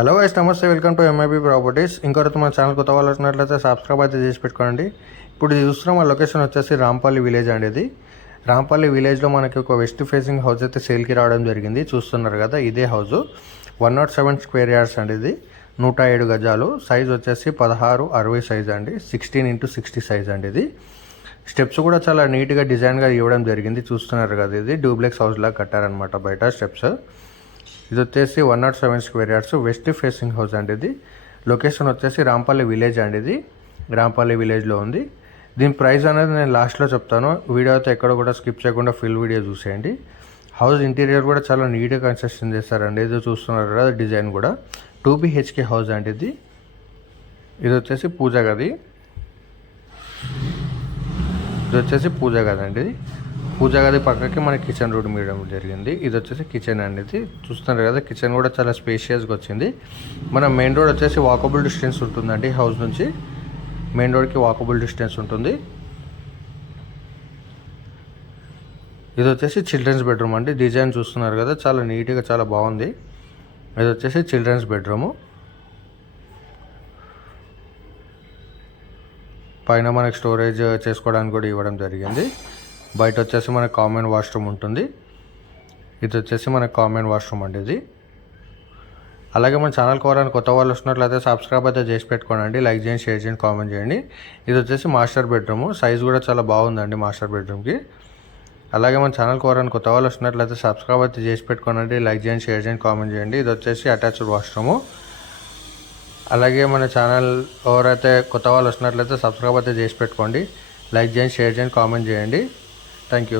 Hello guys, నమస్తే. Welcome to MIB properties. ఇంకొకటి మన ఛానల్ కొత్త వాళ్ళు వచ్చినట్లయితే సబ్స్క్రైబ్ అయితే చేసి పెట్టుకోండి. ఇప్పుడు ఇది చూస్తున్నాం, మన లొకేషన్ వచ్చేసి రాంపల్లి విలేజ్ అండి. ఇది రాంపల్లి విలేజ్లో మనకి ఒక వెస్ట్ ఫేసింగ్ హౌస్ అయితే సేల్కి రావడం జరిగింది. చూస్తున్నారు కదా, ఇదే హౌస్ 107 స్క్వేర్ యార్డ్స్ అండి. ఇది 107 గజాలు. సైజ్ వచ్చేసి 16x60 సైజ్ అండి. 16x60 సైజ్ అండి. ఇది స్టెప్స్ కూడా చాలా నీట్గా డిజైన్గా ఇవ్వడం జరిగింది. చూస్తున్నారు కదా, ఇది డూప్లెక్స్ హౌస్ లాగా కట్టారనమాట బయట స్టెప్స్. ఇది వచ్చేసి 107 square yards west facing house అండి. ఇది లొకేషన్ వచ్చేసి రాంపల్లి విలేజ్ అండి. ఇది రాంపల్లి విలేజ్లో ఉంది. దీని ప్రైస్ అనేది నేను లాస్ట్లో చెప్తాను. వీడియో అయితే ఎక్కడ కూడా స్కిప్ చేయకుండా ఫుల్ వీడియో చూసేయండి. హౌస్ ఇంటీరియర్ కూడా చాలా నీట్గా కన్స్ట్రక్షన్ చేస్తారండి. ఇది చూస్తున్నారు కదా, డిజైన్ కూడా 2 BHK హౌస్ అండి. ఇది వచ్చేసి పూజ గది. ఇది వచ్చేసి పూజ గది అండి. పూజ గది పక్కకి మనకి కిచెన్ రూమ్ ఇవ్వడం జరిగింది. ఇది వచ్చేసి కిచెన్ అండి. ఇది చూస్తున్నారు కదా, కిచెన్ కూడా చాలా స్పేషియస్గా వచ్చింది. మన మెయిన్ రోడ్ వచ్చేసి వాకబుల్ డిస్టెన్స్ ఉంటుందండి. హౌస్ నుంచి మెయిన్ రోడ్కి వాకబుల్ డిస్టెన్స్ ఉంటుంది. ఇది వచ్చేసి చిల్డ్రన్స్ బెడ్రూమ్ అండి. డిజైన్ చూస్తున్నారు కదా, చాలా నీట్గా చాలా బాగుంది. ఇది వచ్చేసి చిల్డ్రన్స్ బెడ్రూము. పైన మనకి స్టోరేజ్ చేసుకోవడానికి కూడా ఇవ్వడం జరిగింది. బయట వచ్చేసి మనకు కామన్ వాష్రూమ్ ఉంటుంది. ఇది వచ్చేసి మనకు కామన్ వాష్రూమ్ అండి. ఇది అలాగే మన ఛానల్ కోరానికి కొత్త వాళ్ళు వస్తున్నట్లయితే సబ్స్క్రైబ్ అయితే చేసి పెట్టుకోండి. లైక్ చేయండి, షేర్ చేయండి, కామెంట్ చేయండి. ఇది వచ్చేసి మాస్టర్ బెడ్రూమ్. సైజ్ కూడా చాలా బాగుందండి మాస్టర్ బెడ్రూమ్కి. అలాగే మన ఛానల్ కోరానికి కొత్త వాళ్ళు వస్తున్నట్లయితే సబ్స్క్రైబ్ అయితే చేసి పెట్టుకోండి. లైక్ చేయండి, షేర్ చేయండి, కామెంట్ చేయండి. ఇది వచ్చేసి అటాచ్డ్ వాష్రూము. అలాగే మన ఛానల్ ఎవరైతే కొత్త వాళ్ళు వస్తున్నట్లయితే సబ్స్క్రైబ్ అయితే చేసి పెట్టుకోండి. లైక్ చేయండి, షేర్ చేయండి, కామెంట్ చేయండి. Thank you.